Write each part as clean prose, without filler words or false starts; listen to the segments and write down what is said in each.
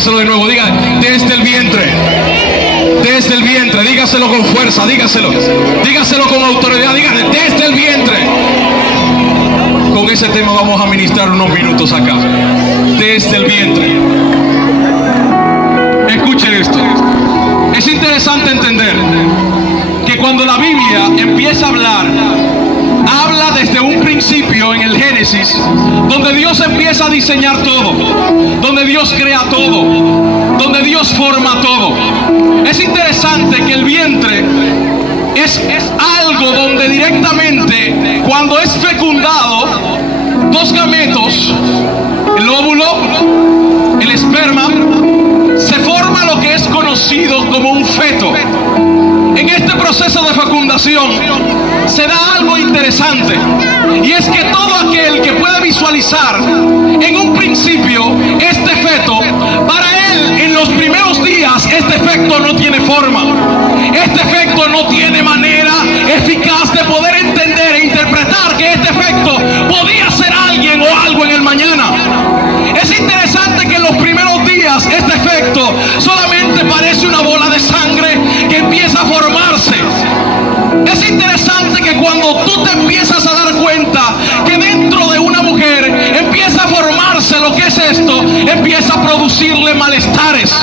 dígaselo de nuevo, diga, desde el vientre. Desde el vientre, dígaselo con fuerza, dígaselo con autoridad, dígale, desde el vientre. Con ese tema vamos a ministrar unos minutos acá. Desde el vientre. Escuchen esto. Es interesante entender que cuando la Biblia empieza a hablar, habla desde un principio en el Génesis, donde Dios empieza a diseñar todo, donde Dios crea todo, donde Dios forma todo. Es interesante que el vientre es algo donde directamente, cuando es fecundado, dos gametos, el óvulo, el esperma, se forma lo que es conocido como un feto. En este proceso de fecundación se da algo interesante, y es que todo aquel que puede visualizar en un principio este feto, para él en los primeros días este feto no tiene forma, este feto no tiene manera eficaz de poder entender e interpretar que este feto podía ser alguien o algo en el mañana. Es interesante que en los primeros días este feto solamente parece una bola de sangre que empieza a formarse. Es interesante que cuando tú te empiezas a dar cuenta que dentro de una mujer empieza a formarse lo que es esto, empieza a producirle malestares,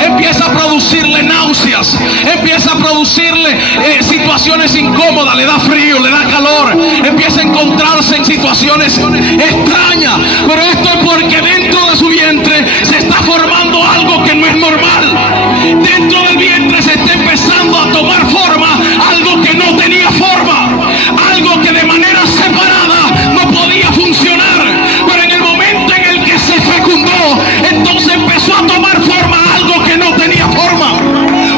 empieza a producirle náuseas, empieza a producirle situaciones incómodas, le da frío, le da calor, empieza a encontrarse en situaciones extrañas. Pero esto es porque dentro de su vientre se está formando algo que no es normal. Dentro del vientre se está empezando a tomar forma algo que no tenía forma, algo que de manera separada no podía funcionar, pero en el momento en el que se fecundó, entonces empezó a tomar forma algo que no tenía forma.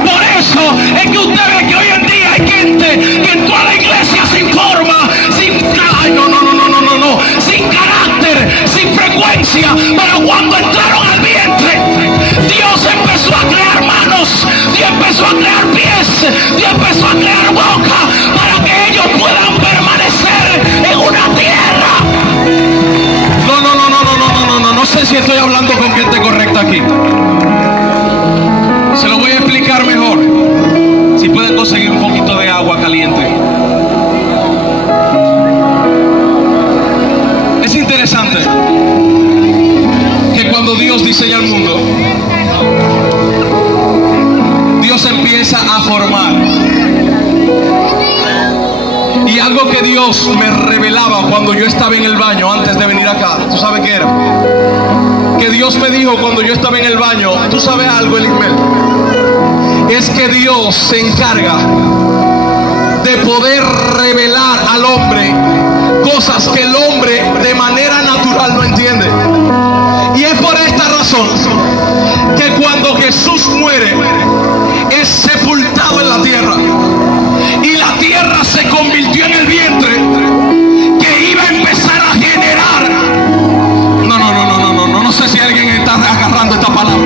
Por eso es que usted ve que hoy en día hay gente que entró a la iglesia sin forma, sin carácter, sin frecuencia, pero cuando entraron al vientre, Dios empezó a crear manos, Dios empezó a crear pies, Dios empezó a crear boca, para que ellos puedan permanecer en una tierra. No sé si estoy hablando con gente correcta aquí. Se lo voy a explicar mejor. Si pueden conseguir un poquito de agua caliente. Es interesante que cuando Dios diseña el mundo, Dios empieza a formar. Y algo que Dios me revelaba cuando yo estaba en el baño antes de venir acá, ¿tú sabes qué era? Que Dios me dijo cuando yo estaba en el baño, ¿tú sabes algo, Elismel? Es que Dios se encarga de poder revelar al hombre cosas que el hombre de manera natural no entiende. Y es por esta razón que cuando Jesús muere, es sepultado en la tierra, y la tierra se convirtió en el vientre que iba a empezar a generar. No sé si alguien está agarrando esta palabra.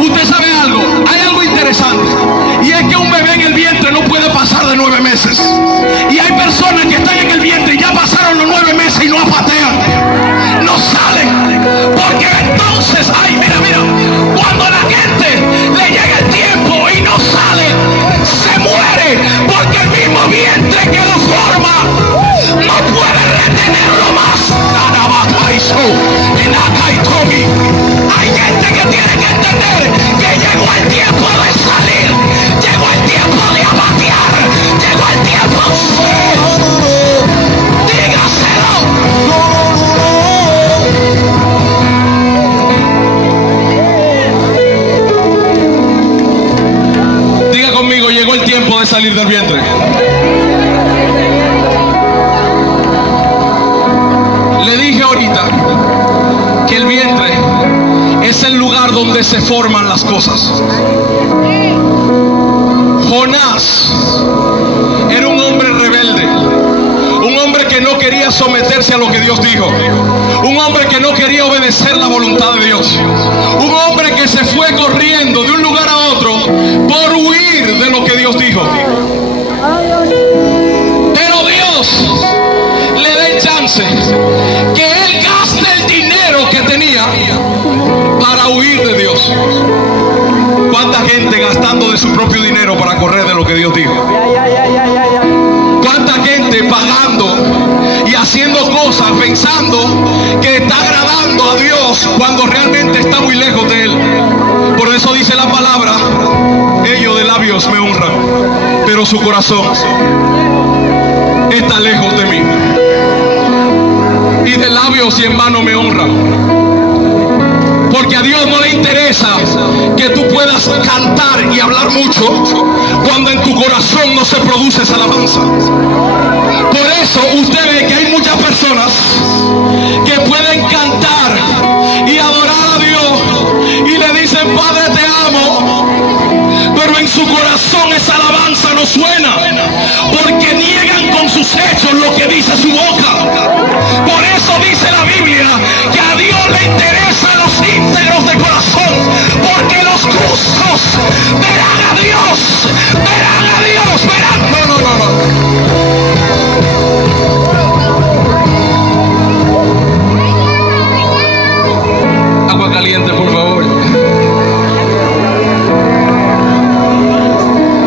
Usted sabe algo, hay algo interesante, y es que un bebé en el vientre no puede pasar de 9 meses. Y hay personas que están en el vientre y ya pasaron los 9 meses y no apatean, no salen, porque entonces, mira, cuando a la gente le llega el tiempo y no sale, se muere, porque el mismo vientre que lo forma no puede retenerlo más. Hay gente que tiene que entender que llegó el tiempo de salir, llegó el tiempo de abatear, llegó el tiempo. Dígaselo. Diga conmigo, llegó el tiempo de salir del vientre. Le dije ahorita que el vientre es el lugar donde se forman las cosas. Jonás era un hombre rebelde, un hombre que no quería someterse a lo que Dios dijo, un hombre que no quería obedecer la voluntad de Dios, un hombre que se fue corriendo de un lugar a otro por huir de lo que Dios dijo. Pero Dios le da el chance que él gaste el dinero que tenía para huir de Dios. Dios? ¿Cuánta gente gastando de su propio dinero para correr de lo que Dios dijo? ¿Cuánta gente pagando y haciendo cosas pensando que está agradando a Dios cuando realmente está muy lejos de Él? Por eso dice la palabra: ellos de labios me honran, pero su corazón está lejos de mí. Y de labios y en vano me honran. Porque a Dios no le interesa que tú puedas cantar y hablar mucho cuando en tu corazón no se produce esa alabanza. Por eso usted ve que hay muchas personas que pueden cantar y adorar a Dios y le dicen: Padre, te amo, pero en su corazón esa alabanza no suena, porque niegan con sus hechos lo que dice su boca. Por eso dice la Biblia que a Dios le interesan los íntegros de corazón, porque los justos verán a Dios, verán a Dios, verán. No. Agua caliente, por favor.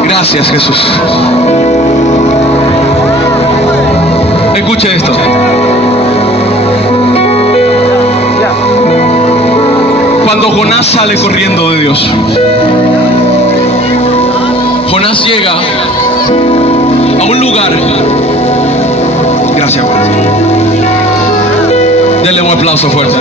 Gracias, Jesús. Escuche esto. Cuando Jonás sale corriendo de Dios, Jonás llega a un lugar. Gracias. Denle un aplauso fuerte.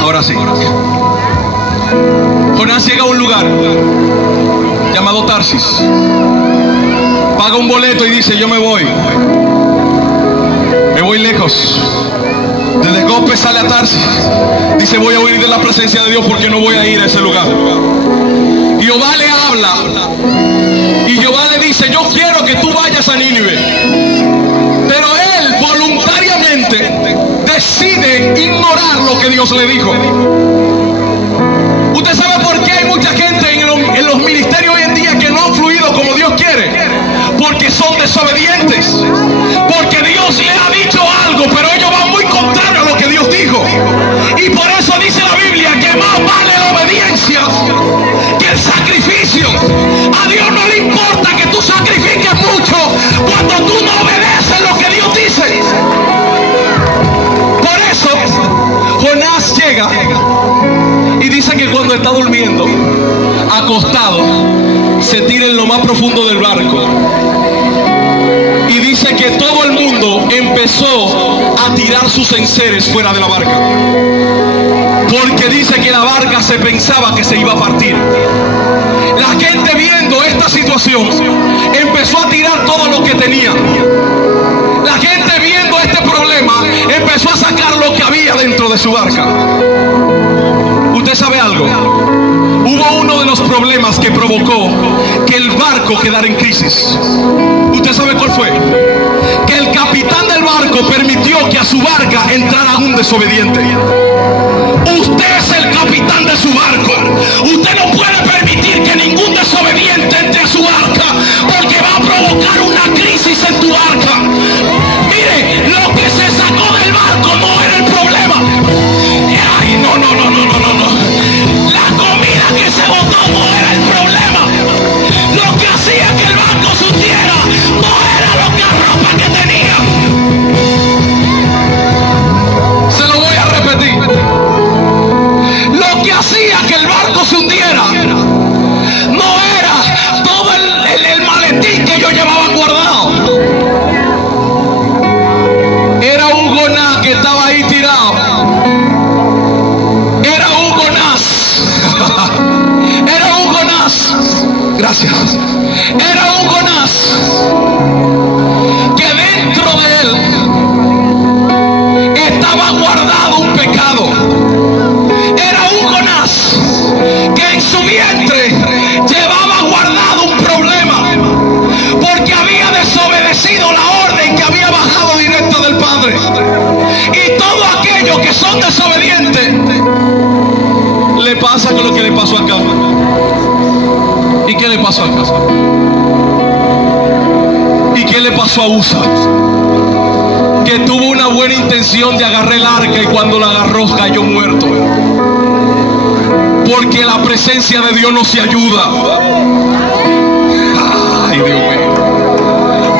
Ahora sí. Jonás llega a un lugar llamado Tarsis, paga un boleto y dice: yo me voy lejos. Desde Jope sale a Tarsis, dice: voy a huir de la presencia de Dios porque no voy a ir a ese lugar. Y Jehová le habla y Jehová le dice: yo quiero que tú vayas a Nínive. Pero él voluntariamente decide ignorar lo que Dios le dijo. ¿Usted sabe por qué hay mucha gente en los ministerios hoy en día que no han fluido como Dios quiere? Porque son desobedientes. Porque Dios le ha dicho algo, pero ellos van muy contrario a lo que Dios dijo. Y por eso dice la Biblia que más vale la obediencia que el sacrificio. A Dios no le importa que tú sacrifiques mucho cuando tú no obedeces lo que Dios dice. Por eso Jonás llega y dice que cuando está durmiendo, acostado, se tira en lo más profundo del barco. Y dice que todo el mundo empezó a tirar sus enseres fuera de la barca. Porque dice que la barca se pensaba que se iba a partir. La gente, viendo esta situación, empezó a tirar todo lo que tenía. La gente, viendo este problema, empezó a sacar lo que había dentro de su barca. ¿Usted sabe algo? Hubo uno de los problemas que provocó que el barco quedara en crisis. ¿Usted sabe cuál fue? Que el capitán del barco permitió que a su barca entrara un desobediente. Usted es el capitán de su barco. Usted no puede permitir que ningún desobediente entre a su barca, porque va a provocar una crisis en tu barca. Mire, lo que se sacó del barco no era el problema. Ay, no. La comida que se botó no era el problema. Lo que hacía que el barco se hundiera no era la ropa que tenía. Se lo voy a repetir. Lo que hacía que el barco se hundiera no era todo el maletín que yo llevaba guardado. Era un Jonás que estaba ahí tirado. Era un Jonás. Gracias. Era un Jonás que dentro de él estaba guardado un pecado. Era un Jonás que en su vientre llevaba guardado un problema, porque había desobedecido la orden que había bajado directo del Padre. Y todo aquello que son desobedientes le pasa con lo que le pasó acá. ¿Y qué le pasó a Usa? ¿Y qué le pasó a Usa? Que tuvo una buena intención de agarrar el arca y cuando la agarró cayó muerto. Porque la presencia de Dios no se ayuda. Ay, Dios mío.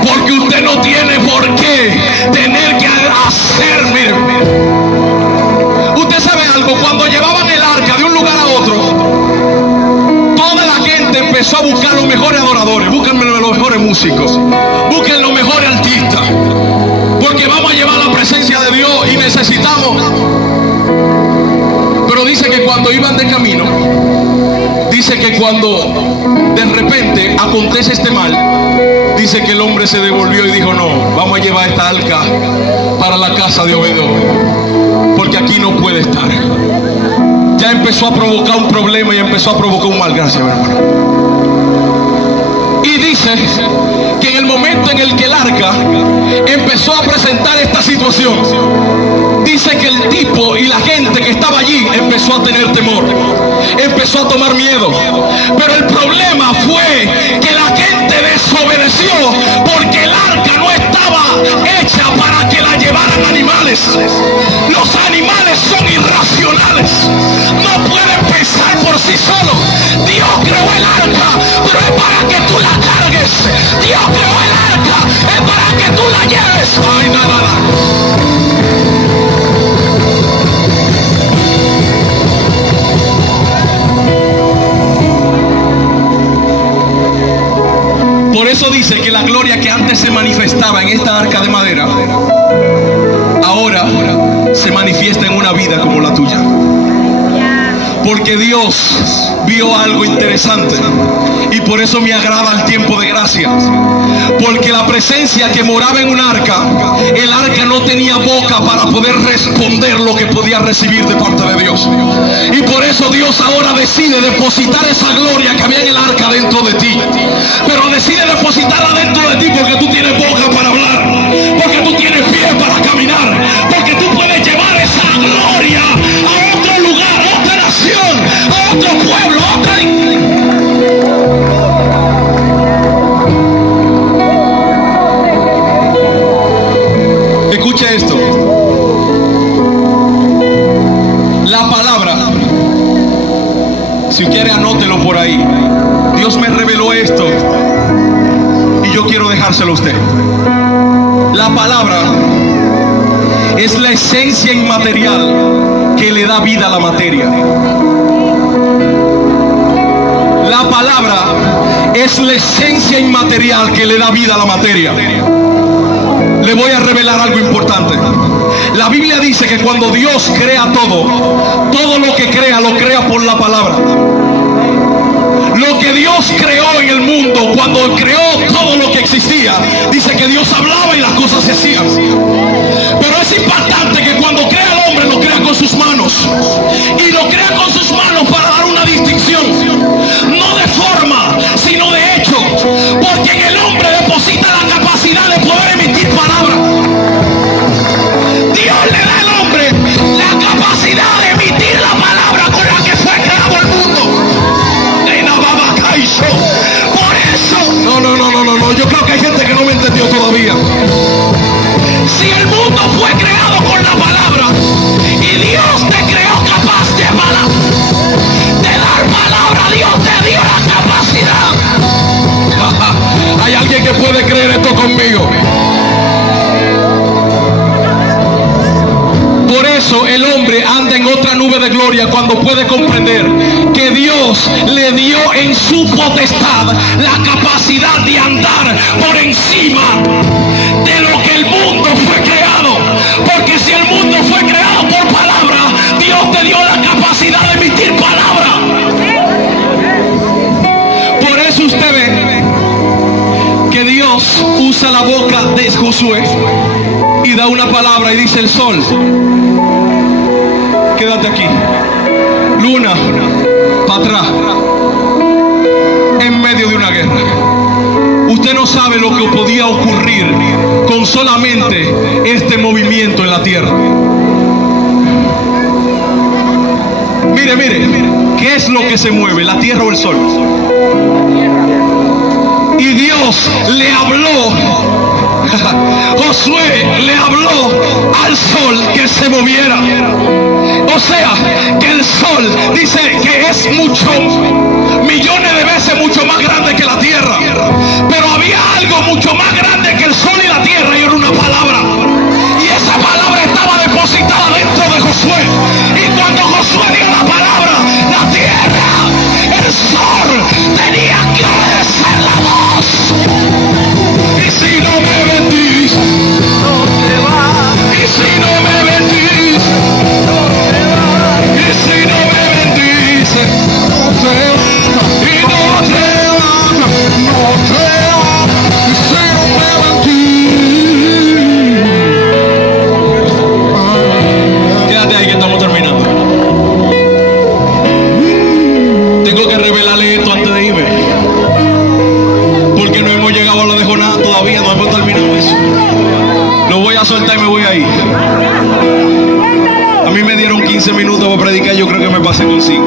Porque usted no tiene por qué tener que hacer, mire. Usted sabe algo, cuando llevaban el arca de un lugar a otro, toda la gente empezó a buscar los mejores adoradores. Búsquenme los mejores músicos, busquen los mejores artistas, porque vamos a llevar la presencia de Dios y necesitamos. Pero dice que cuando iban de camino, dice que cuando de repente acontece este mal, dice que el hombre se devolvió y dijo: no, vamos a llevar esta arca para la casa de Obed-edom, porque aquí no puede estar. Ya empezó a provocar un problema y empezó a provocar un mal. Gracias, hermano. Y dice que en el momento en el que el arca empezó a presentar esta situación, dice que el tipo y la gente que estaba allí empezó a tener temor, empezó a tomar miedo. Pero el problema fue que la gente desobedeció, porque el arca no estaba hecha para que la llevaran animales. Los animales son irracionales, no pueden pensar por sí solos. Dios creó el arca, pero es para que tú la cargues. Dios creó el arca, es para que tú la lleves. Ay, nada. Por eso dice que la gloria que antes se manifestaba en esta arca de madera, ahora se manifiesta en una vida como la tuya. Porque Dios vio algo interesante, y por eso me agrada el tiempo de gracia. Porque la presencia que moraba en un arca, el arca no tenía boca para poder responder lo que podía recibir de parte de Dios. Y por eso Dios ahora decide depositar esa gloria que había en el arca dentro de ti. Pero decide depositarla dentro de ti porque tú tienes boca para hablar, porque tú tienes pies para caminar, porque tú puedes llevar esa gloria a otro lugar, a otra nación, a otro pueblo, a otra... Escuche esto. La palabra, si quiere anótelo por ahí. Dios me reveló esto y yo quiero dejárselo a usted. La palabra es la esencia inmaterial que le da vida a la materia. La palabra es la esencia inmaterial que le da vida a la materia. Le voy a revelar algo importante. La Biblia dice que cuando Dios crea todo, todo lo que crea lo crea por la palabra. Lo que Dios creó en el mundo, cuando creó todo lo que existía, dice que Dios hablaba y las cosas se hacían. Pero es impactante que cuando crea al hombre, lo crea con sus manos. Y lo crea con sus manos para dar una distinción, no de forma, sino de hecho. Porque en el hombre deposita la capacidad de poder emitir palabras. Dios le da al hombre la capacidad de emitir la palabra con la que fue creado el mundo. Por eso, no, yo creo que hay gente que no me entendió todavía. Si el mundo fue creado con la palabra y Dios te creó capaz de dar palabra, Dios te dio la capacidad. Hay alguien que puede creer esto conmigo. Por eso el hombre anda en otra nube de gloria cuando puede comprender que Dios le dio en su potestad la capacidad de andar por encima de lo que el mundo fue creado. Porque si el mundo fue creado por palabra, Dios te dio la capacidad de emitir palabra. Por eso usted ve que Dios usa la boca de Josué y da una palabra y dice: el sol, quédate aquí. Luna, para atrás. En medio de una guerra. Usted no sabe lo que podía ocurrir con solamente este movimiento en la tierra. Mire, ¿qué es lo que se mueve? ¿La tierra o el sol? Y Dios le habló, Josué le habló al sol que se moviera. O sea, que el sol dice que es millones de veces mucho más grande que la tierra. Pero había algo mucho más grande que el sol y la tierra, y era una palabra. Y esa palabra estaba depositada dentro de Josué. Y cuando Josué dio la palabra, la tierra, el sol, tenía que obedecer la voz. Y si no me bendices, y si no me bendices, y si no me bendices, no te vas, y no te vas, no te vas, y si no me bendices. Quédate ahí que estamos terminando. Tengo que revelarle esto antes de irme, porque no hemos llegado a lo de Jonás todavía, no hemos terminado eso. Lo voy a soltar y me voy a ir. A mí me dieron 15 minutos para predicar, yo creo que me pasé con 5.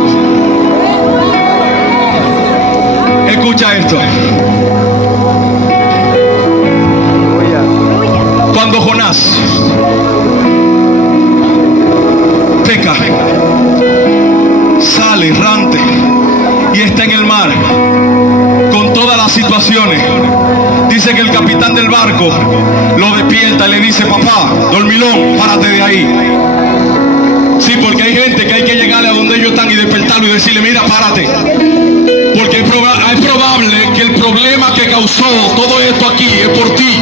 Escucha esto. Cuando Jonás peca, sale errante y está en el mar con todas las situaciones, dice que el capitán del barco lo despierta y le dice: papá, dormilón, párate de ahí. Sí, porque hay gente que hay que llegarle a donde ellos están y despertarlo y decirle: mira, párate, porque es probable que el problema que causó todo esto aquí es por ti.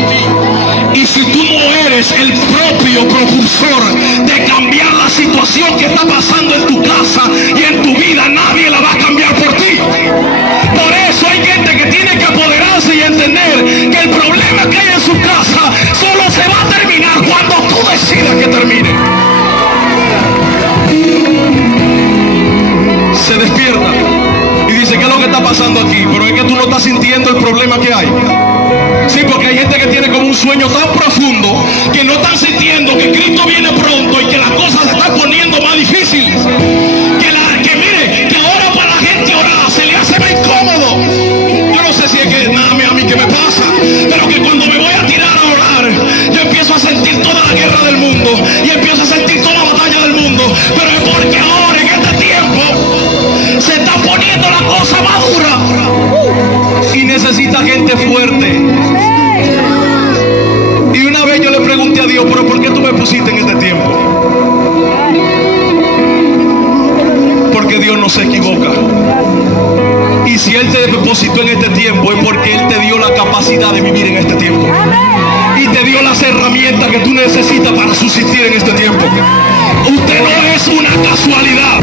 Y si tú no eres el propio propulsor de cambiar la situación que está pasando en tu casa y en tu vida, nadie la va a cambiar por ti. Por eso hay gente que tiene que apoderarse y entender que el problema que hay en su casa solo se va a terminar cuando tú decidas que termine. Se despierta y dice: ¿qué es lo que está pasando aquí? Pero es que tú no estás sintiendo el problema que hay. Sí, porque hay gente que tiene como un sueño tan profundo que no están sintiendo que Cristo viene pronto y que las cosas se están poniendo más difíciles. Que mire, que ahora para la gente orar se le hace más incómodo. Yo no sé si es que nada a mí que me pasa, pero que cuando me voy a tirar a orar, yo empiezo a sentir toda la guerra del mundo y empiezo a sentir toda la batalla del mundo. Pero es porque ahora en este tiempo se está poniendo la cosa madura y necesita gente fuerte. Y una vez yo le pregunté a Dios: pero ¿por qué tú me pusiste en este tiempo? Porque Dios no se equivoca. Y si Él te depositó en este tiempo, es porque Él te dio la capacidad de vivir en este tiempo. Y te dio las herramientas que tú necesitas para subsistir en este tiempo. Usted no es una casualidad.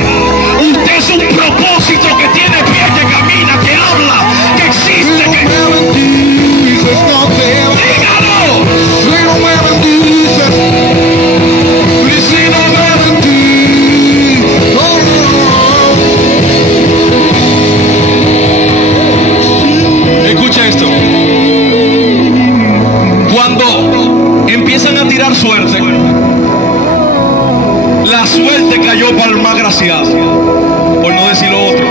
Usted es un propósito que tiene pie, que camina, que habla, que existe. Dígalo. Si no me bendices, y si no me bendices. Escucha esto. Cuando empiezan a tirar suerte, la suerte cayó para el más graciado, por no decir lo otro.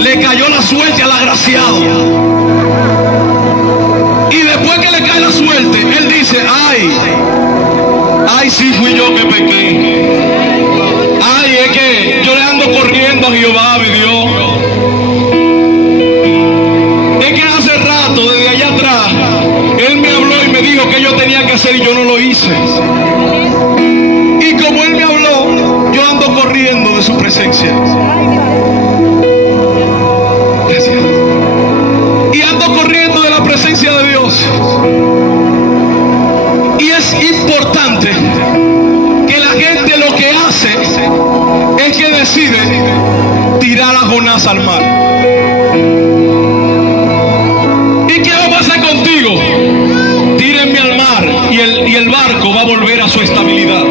Le cayó la suerte al agraciado. Y después que le cae la suerte, él dice: ay, sí fui yo que pequé. Ay, es que yo le ando corriendo a Jehová, mi Dios. Es que hace rato, desde allá atrás, Él me habló y me dijo que yo tenía que hacer y yo no lo hice. Y como Él me habló, yo ando corriendo de su presencia. Gracias. Y ando corriendo de la presencia de Dios. Y es importante que la gente lo que hace es que decide tirar a Jonás al mar. ¿Y qué va a pasar contigo? Tírenme al mar y el barco va a volver a su estabilidad.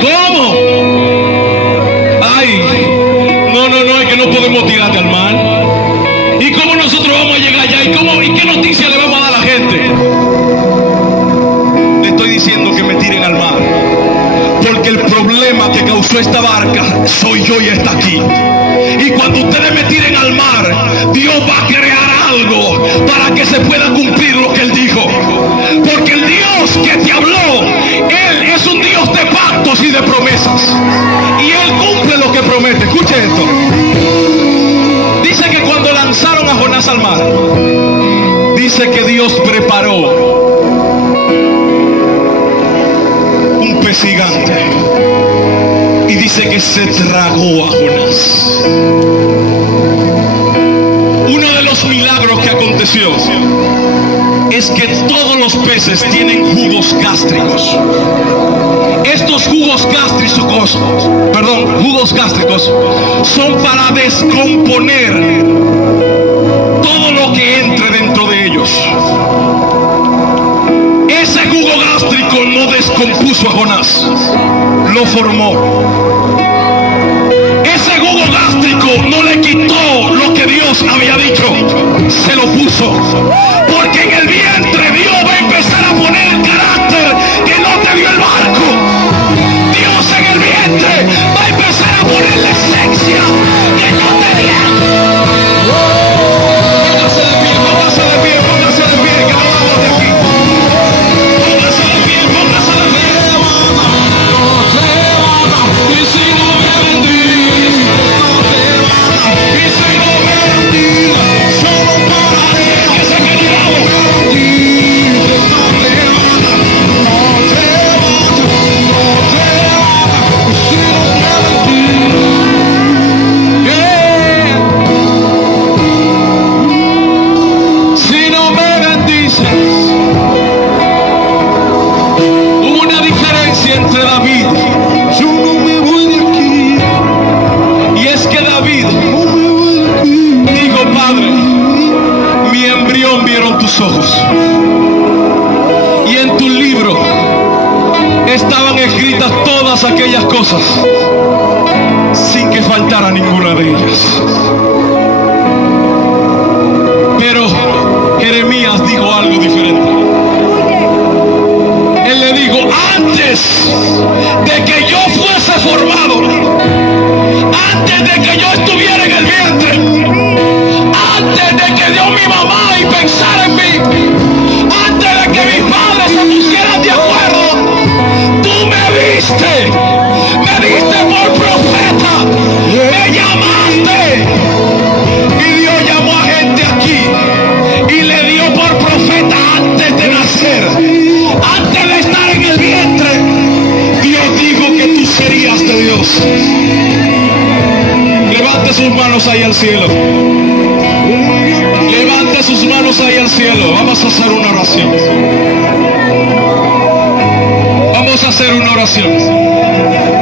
¿Cómo? Ay, no, es que no podemos tirarte al mar. ¿Y cómo nosotros vamos a llegar allá? ¿Y qué noticia le vamos a dar a la gente? Le estoy diciendo que me tiren al mar, porque el puso esta barca soy yo y está aquí. Y cuando ustedes me tiren al mar, Dios va a crear algo para que se pueda cumplir lo que Él dijo. Porque el Dios que te habló, Él es un Dios de pactos y de promesas. Y Él cumple lo que promete. Escuche esto. Dice que cuando lanzaron a Jonás al mar, dice que Dios preparó un pez gigante. Y dice que se tragó a Jonás. Uno de los milagros que aconteció es que todos los peces tienen jugos gástricos. Estos jugos gástricos son para descomponer todo lo que entre dentro de ellos. Ese jugo gástrico no descompuso a Jonás, lo formó. Ese jugo gástrico no le quitó lo que Dios había dicho, se lo puso. Porque en el vientre Dios va a empezar a poner el carácter que no te dio el barco. Dios en el vientre va a empezar a poner la esencia que no te dio. Póngase de pie, póngase de pie, póngase de pie, que no vamos de aquí. Póngase de pie, póngase de pie. Y si no me bendiga, y si no me bendiga, solo pararé. Que se quede entre David, yo no me voy de aquí. Y es que David dijo: Padre, mi embrión vieron tus ojos, y en tu libro estaban escritas todas aquellas cosas, sin que faltara ninguna de ellas. Pero Jeremías dijo algo diferente. Él le dijo: antes de que yo fuese formado, antes de que yo estuviera en el vientre, antes de que Dios mi mamá y pensara en mí, antes de que mis padres se pusieran de acuerdo, tú me diste por profeta, me llamaste. Y Dios llamó a gente aquí y le dio por profeta antes de nacer, antes de estar en el vientre. Dios dijo que tú serías de Dios. Levante sus manos ahí al cielo. Levante sus manos ahí al cielo. Vamos a hacer una oración. Vamos a hacer una oración.